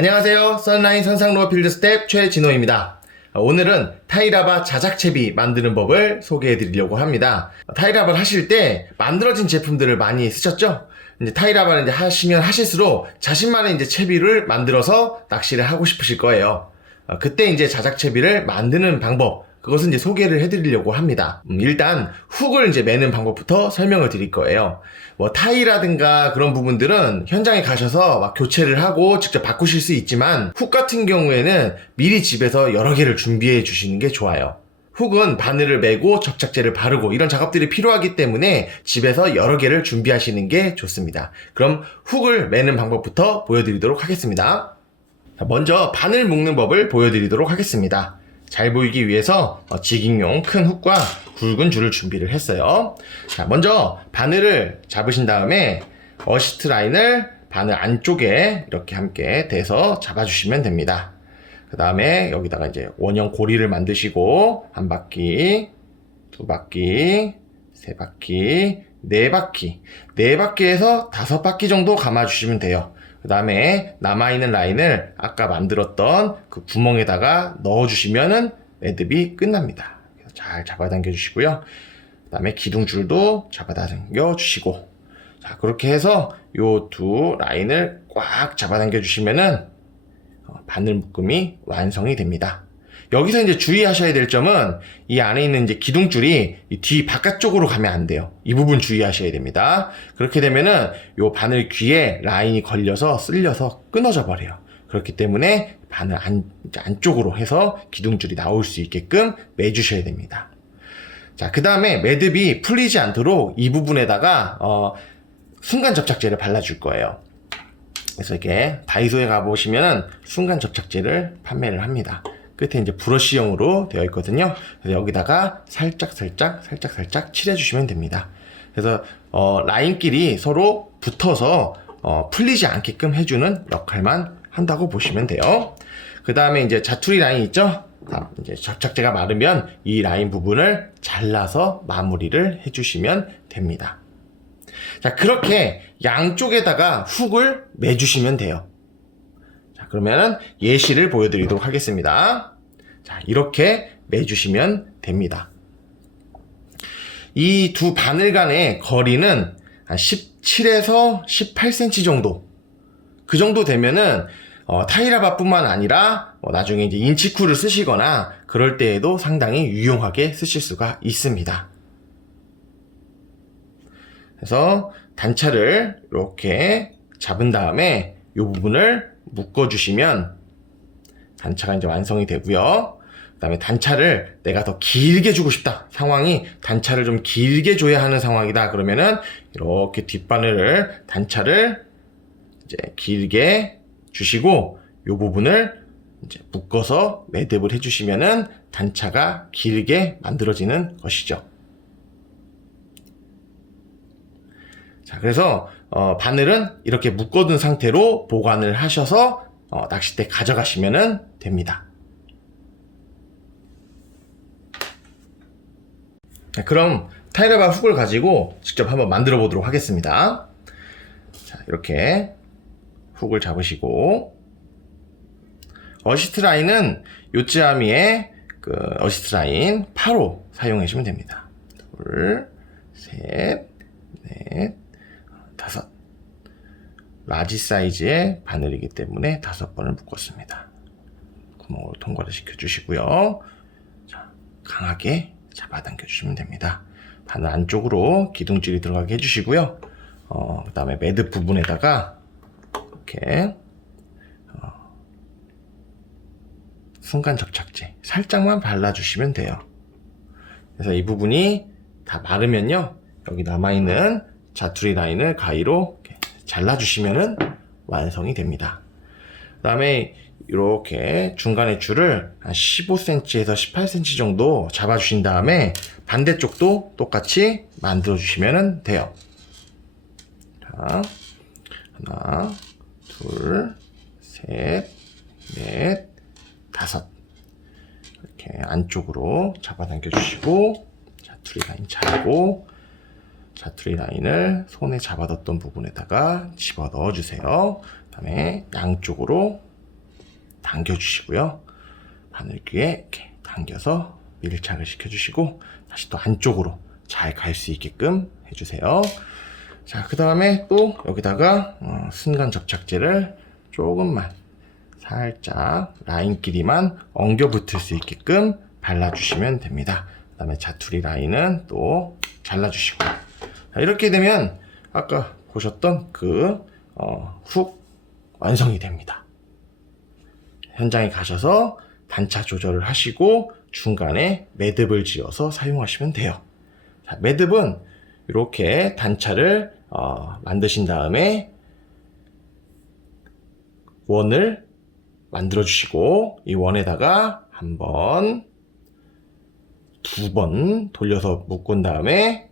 안녕하세요. 썬라인 선상로어 필드 스텝 최진호입니다. 오늘은 타이라바 자작채비 만드는 법을 소개해 드리려고 합니다. 타이라바를 하실 때 만들어진 제품들을 많이 쓰셨죠? 이제 타이라바를 이제 하시면 하실수록 자신만의 이제 채비를 만들어서 낚시를 하고 싶으실 거예요. 어, 그때 이제 자작채비를 만드는 방법, 그것은 이제 소개를 해드리려고 합니다. 음, 일단 훅을 이제 매는 방법부터 설명을 드릴 거예요. 뭐 타이라든가 그런 부분들은 현장에 가셔서 막 교체를 하고 직접 바꾸실 수 있지만 훅 같은 경우에는 미리 집에서 여러 개를 준비해 주시는 게 좋아요. 훅은 바늘을 매고 접착제를 바르고 이런 작업들이 필요하기 때문에 집에서 여러 개를 준비하시는 게 좋습니다. 그럼 훅을 매는 방법부터 보여드리도록 하겠습니다. 자, 먼저 바늘 묶는 법을 보여드리도록 하겠습니다. 잘 보이기 위해서 어, 지깅용 큰 훅과 굵은 줄을 준비를 했어요. 자, 먼저 바늘을 잡으신 다음에 어시트 라인을 바늘 안쪽에 이렇게 함께 대서 잡아주시면 됩니다. 그 다음에 여기다가 이제 원형 고리를 만드시고 한 바퀴, 두 바퀴, 세 바퀴, 네 바퀴, 네 바퀴에서 다섯 바퀴 정도 감아주시면 돼요. 그 다음에 남아있는 라인을 아까 만들었던 그 구멍에다가 넣어주시면은 매듭이 끝납니다. 잘 잡아당겨 주시고요. 그 다음에 기둥줄도 잡아당겨 주시고 자 그렇게 해서 요 두 라인을 꽉 잡아당겨 주시면은 어, 바늘 묶음이 완성이 됩니다. 여기서 이제 주의하셔야 될 점은 이 안에 있는 이제 기둥줄이 이뒤 바깥쪽으로 가면 안 돼요. 이 부분 주의하셔야 됩니다. 그렇게 되면은 요 바늘 귀에 라인이 걸려서 쓸려서 끊어져 버려요. 그렇기 때문에 바늘 안, 안쪽으로 해서 기둥줄이 나올 수 있게끔 매주셔야 됩니다. 자, 그 다음에 매듭이 풀리지 않도록 이 부분에다가, 어, 순간 접착제를 발라줄 거예요. 그래서 이렇게 다이소에 가보시면 순간 접착제를 판매를 합니다. 끝에 이제 브러쉬형으로 되어 있거든요. 그래서 여기다가 살짝 살짝 살짝 살짝 칠해주시면 됩니다. 그래서 어, 라인끼리 서로 붙어서 어, 풀리지 않게끔 해주는 역할만 한다고 보시면 돼요. 그 다음에 이제 자투리 라인 있죠? 다 이제 접착제가 마르면 이 라인 부분을 잘라서 마무리를 해주시면 됩니다. 자, 그렇게 양쪽에다가 훅을 매주시면 돼요. 자, 그러면은 예시를 보여드리도록 하겠습니다. 자, 이렇게 매주시면 됩니다. 이 두 바늘 간의 거리는 한 17에서 18cm 정도. 그 정도 되면은 어, 타이라바뿐만 아니라 어, 나중에 이제 인치쿠를 쓰시거나 그럴 때에도 상당히 유용하게 쓰실 수가 있습니다. 그래서 단차를 이렇게 잡은 다음에 이 부분을 묶어주시면 단차가 이제 완성이 되고요. 그 다음에 단차를 내가 더 길게 주고 싶다. 상황이 단차를 좀 길게 줘야 하는 상황이다. 그러면은 이렇게 뒷바늘을 단차를 이제 길게 주시고 이 부분을 이제 묶어서 매듭을 해주시면은 단차가 길게 만들어지는 것이죠. 자, 그래서 어, 바늘은 이렇게 묶어둔 상태로 보관을 하셔서 어, 낚싯대 가져가시면 됩니다. 자, 그럼 타이레바 훅을 가지고 직접 한번 만들어 보도록 하겠습니다. 자, 이렇게 훅을 잡으시고 어시스트 라인은 요찌아미의 그 어시스트 라인 8호 사용하시면 됩니다. 둘, 셋, 넷, 다섯. 라지 사이즈의 바늘이기 때문에 다섯 번을 묶었습니다. 구멍으로 통과를 시켜주시고요. 자, 강하게 잡아당겨 주시면 됩니다. 바늘 안쪽으로 기둥질이 들어가게 해주시고요. 어, 그 다음에 매듭 부분에다가 이렇게 어, 순간 접착제 살짝만 발라주시면 돼요. 그래서 이 부분이 다 마르면요. 여기 남아있는 자투리 라인을 가위로 잘라주시면 완성이 됩니다. 그 다음에 이렇게 중간에 줄을 한 15cm에서 18cm 정도 잡아주신 다음에 반대쪽도 똑같이 만들어 주시면 돼요. 자, 하나, 둘, 셋, 넷, 다섯. 이렇게 안쪽으로 잡아당겨 주시고, 자투리 라인 잘고, 자투리 라인을 손에 잡아뒀던 부분에다가 집어 넣어 주세요. 그 다음에 양쪽으로 당겨주시고요. 바늘귀에 이렇게 당겨서 밀착을 시켜주시고 다시 또 안쪽으로 잘 갈 수 있게끔 해주세요. 자, 그 다음에 또 여기다가 어, 순간 접착제를 조금만 살짝 라인 길이만 엉겨 붙을 수 있게끔 발라주시면 됩니다. 그 다음에 자투리 라인은 또 잘라주시고 자, 이렇게 되면 아까 보셨던 그, 어, 훅 완성이 됩니다. 현장에 가셔서 단차 조절을 하시고 중간에 매듭을 지어서 사용하시면 돼요. 자, 매듭은 이렇게 단차를 어, 만드신 다음에 원을 만들어 주시고 이 원에다가 한 번, 두 번 돌려서 묶은 다음에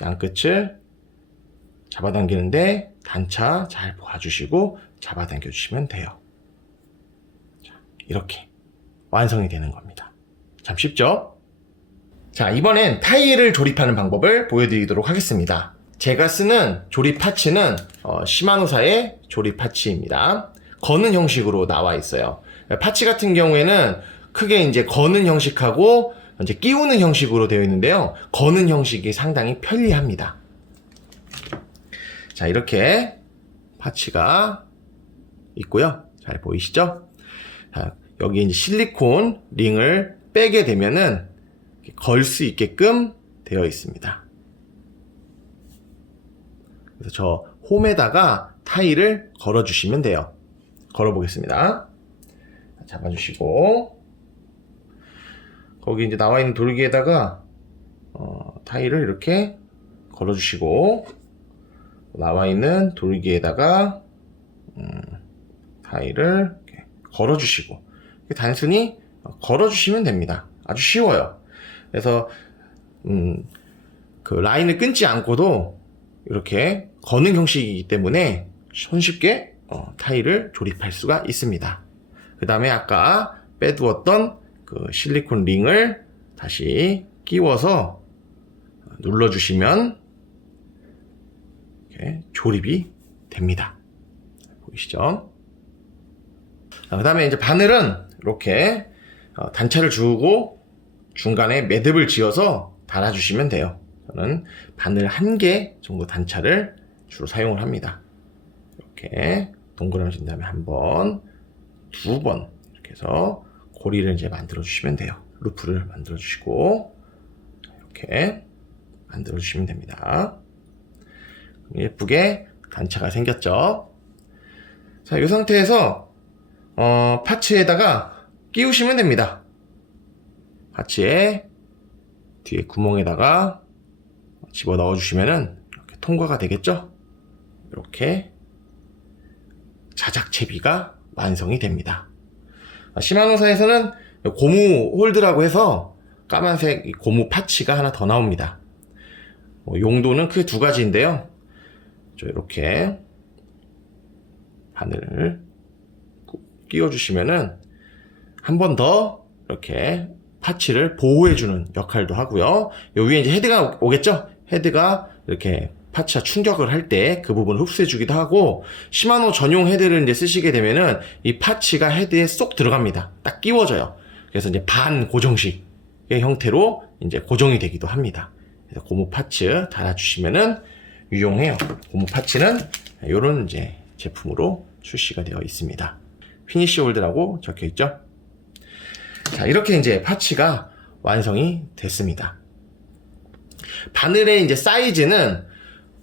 양끝을 잡아당기는데 단차 잘 봐주시고 잡아당겨 주시면 돼요. 자, 이렇게 완성이 되는 겁니다. 참 쉽죠? 자, 이번엔 타일을 조립하는 방법을 보여드리도록 하겠습니다. 제가 쓰는 조립 파츠는 어, 시마노사의 조립 파츠입니다. 거는 형식으로 나와 있어요. 파츠 같은 경우에는 크게 이제 거는 형식하고 이제 끼우는 형식으로 되어 있는데요. 거는 형식이 상당히 편리합니다. 자, 이렇게 파츠가 있고요. 잘 보이시죠? 자, 여기 이제 실리콘 링을 빼게 되면은 걸 수 있게끔 되어 있습니다. 그래서 저 홈에다가 타일을 걸어 주시면 돼요. 걸어 보겠습니다. 잡아주시고 거기 이제 나와 있는 돌기에다가 어, 타일을 이렇게 걸어 주시고 나와 있는 돌기에다가 음, 타일을 이렇게 걸어 주시고 단순히 걸어 주시면 됩니다. 아주 쉬워요. 그래서 음, 그 라인을 끊지 않고도 이렇게 거는 형식이기 때문에 손쉽게 어, 타일을 조립할 수가 있습니다. 그 다음에 아까 빼두었던 그 실리콘 링을 다시 끼워서 눌러주시면 이렇게 조립이 됩니다. 보이시죠? 그 다음에 이제 바늘은 이렇게 어, 단차를 주고 중간에 매듭을 지어서 달아주시면 돼요. 저는 바늘 한 개 정도 단차를 주로 사용을 합니다. 이렇게 동그라미 진 다음에 한 번, 두 번 이렇게 해서 고리를 이제 만들어 주시면 돼요. 루프를 만들어 주시고 이렇게 만들어 주시면 됩니다. 예쁘게 단차가 생겼죠. 자, 이 상태에서 어, 파츠에다가 끼우시면 됩니다. 파츠에 뒤에 구멍에다가 집어 넣어 주시면은 이렇게 통과가 되겠죠? 이렇게 자작채비가 완성이 됩니다. 아, 시마노사에서는 고무 홀드라고 해서 까만색 고무 파츠가 하나 더 나옵니다. 뭐 용도는 크게 두 가지인데요. 저 이렇게 바늘을 끼워주시면은 한 번 더 이렇게 파츠를 보호해주는 역할도 하고요. 요 위에 이제 헤드가 오겠죠? 헤드가 이렇게 파츠와 충격을 할 때 그 부분을 흡수해주기도 하고 시마노 전용 헤드를 이제 쓰시게 되면은 이 파츠가 헤드에 쏙 들어갑니다. 딱 끼워져요. 그래서 이제 반 고정식의 형태로 이제 고정이 되기도 합니다. 그래서 고무 파츠 달아주시면은 유용해요. 고무 파츠는 이런 이제 제품으로 출시가 되어 있습니다. 피니쉬 홀드라고 적혀 있죠. 자, 이렇게 이제 파츠가 완성이 됐습니다. 바늘의 이제 사이즈는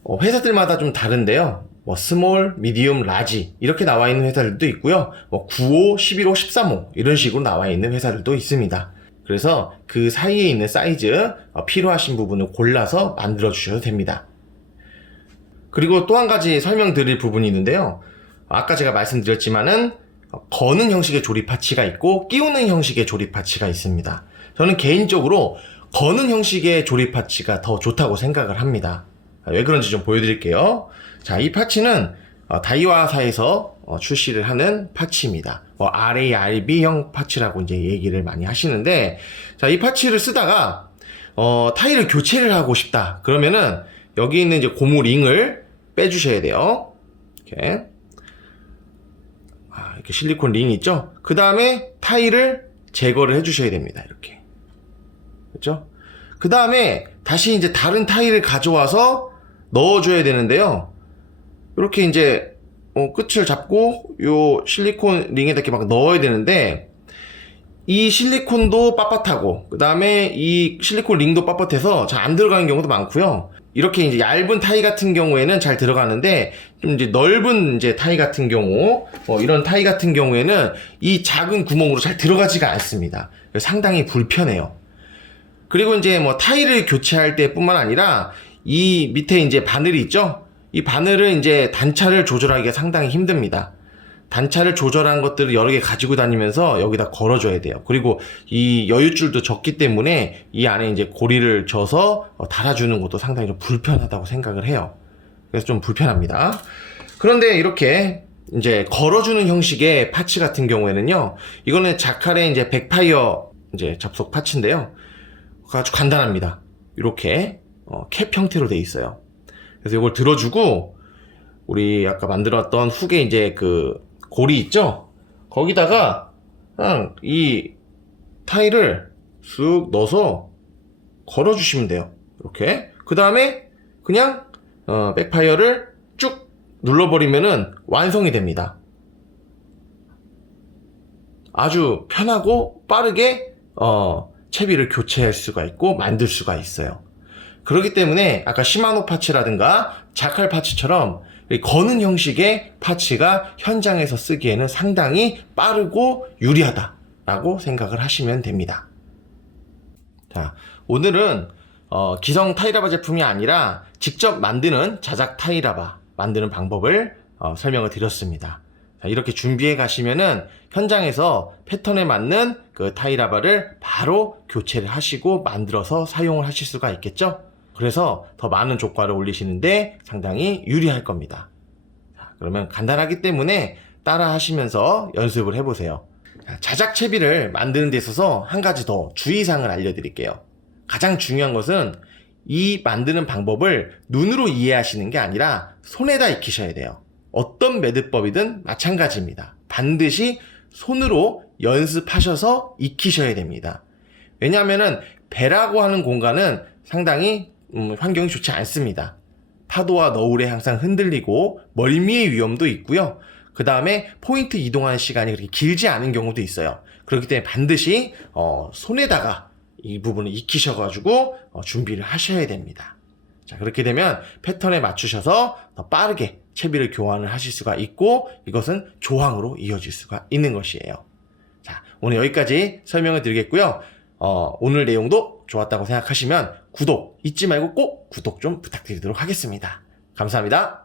어, 회사들마다 좀 다른데요. 뭐 스몰, 미디움, 라지 이렇게 나와 있는 회사들도 있고요. 뭐 9호, 11호, 13호 이런 식으로 나와 있는 회사들도 있습니다. 그래서 그 사이에 있는 사이즈 어, 필요하신 부분을 골라서 만들어 주셔도 됩니다. 그리고 또 한 가지 설명드릴 부분이 있는데요. 아까 제가 말씀드렸지만은 어, 거는 형식의 조립 파츠가 있고 끼우는 형식의 조립 파츠가 있습니다. 저는 개인적으로 거는 형식의 조립 파츠가 더 좋다고 생각을 합니다. 아, 왜 그런지 좀 보여드릴게요. 자, 이 파츠는 어, 다이와사에서 어, 출시를 하는 파츠입니다. 뭐 RARB형 파츠라고 이제 얘기를 많이 하시는데, 자, 이 파츠를 쓰다가 어, 타일을 교체를 하고 싶다. 그러면은 여기 있는 이제 고무 링을 빼주셔야 돼요. 이렇게. 아, 이렇게 실리콘 링이 있죠? 그 다음에 타일을 제거를 해주셔야 됩니다. 이렇게. 그렇죠? 그 다음에 다시 이제 다른 타일을 가져와서 넣어줘야 되는데요. 이렇게 이제 어, 끝을 잡고 요 실리콘 링에다 이렇게 막 넣어야 되는데 이 실리콘도 빳빳하고 그 다음에 이 실리콘 링도 빳빳해서 잘 안 들어가는 경우도 많고요. 이렇게 이제 얇은 타이 같은 경우에는 잘 들어가는데 좀 이제 넓은 이제 타이 같은 경우 뭐 이런 타이 같은 경우에는 이 작은 구멍으로 잘 들어가지가 않습니다. 상당히 불편해요. 그리고 이제 뭐 타일을 교체할 때뿐만 아니라 이 밑에 이제 바늘이 있죠. 이 바늘은 이제 단차를 조절하기가 상당히 힘듭니다. 단차를 조절한 것들을 여러 개 가지고 다니면서 여기다 걸어줘야 돼요. 그리고 이 여유줄도 적기 때문에 이 안에 이제 고리를 줘서 어, 달아주는 것도 상당히 좀 불편하다고 생각을 해요. 그래서 좀 불편합니다. 그런데 이렇게 이제 걸어주는 형식의 파츠 같은 경우에는요, 이거는 자칼의 이제 백파이어 이제 접속 파츠인데요. 아주 간단합니다. 이렇게 어, 캡 형태로 돼 있어요. 그래서 이걸 들어주고 우리 아까 만들었던 훅에 이제 그 고리 있죠? 거기다가 그냥 이 타일을 쑥 넣어서 걸어주시면 돼요. 이렇게. 그 다음에 그냥 어, 백파이어를 쭉 눌러버리면은 완성이 됩니다. 아주 편하고 빠르게 어, 채비를 교체할 수가 있고 만들 수가 있어요. 그렇기 때문에 아까 시마노 파츠라든가 자칼 파츠처럼 이 거는 형식의 파츠가 현장에서 쓰기에는 상당히 빠르고 유리하다라고 생각을 하시면 됩니다. 자, 오늘은 어, 기성 타이라바 제품이 아니라 직접 만드는 자작 타이라바 만드는 방법을 어, 설명을 드렸습니다. 자, 이렇게 준비해 가시면은 현장에서 패턴에 맞는 그 타이라바를 바로 교체를 하시고 만들어서 사용을 하실 수가 있겠죠? 그래서 더 많은 조과를 올리시는데 상당히 유리할 겁니다. 자, 그러면 간단하기 때문에 따라 하시면서 연습을 해보세요. 자, 자작 채비를 만드는 데 있어서 한 가지 더 주의사항을 알려드릴게요. 가장 중요한 것은 이 만드는 방법을 눈으로 이해하시는 게 아니라 손에다 익히셔야 돼요. 어떤 매듭법이든 마찬가지입니다. 반드시 손으로 연습하셔서 익히셔야 됩니다. 왜냐하면은 배라고 하는 공간은 상당히 음, 환경이 좋지 않습니다. 파도와 너울에 항상 흔들리고 멀미의 위험도 있고요. 그 다음에 포인트 이동하는 시간이 그렇게 길지 않은 경우도 있어요. 그렇기 때문에 반드시 어, 손에다가 이 부분을 익히셔가지고 어, 준비를 하셔야 됩니다. 자 그렇게 되면 패턴에 맞추셔서 더 빠르게 채비를 교환을 하실 수가 있고 이것은 조항으로 이어질 수가 있는 것이에요. 자 오늘 여기까지 설명을 드리겠고요. 어, 오늘 내용도 좋았다고 생각하시면 구독 잊지 말고 꼭 구독 좀 부탁드리도록 하겠습니다. 감사합니다.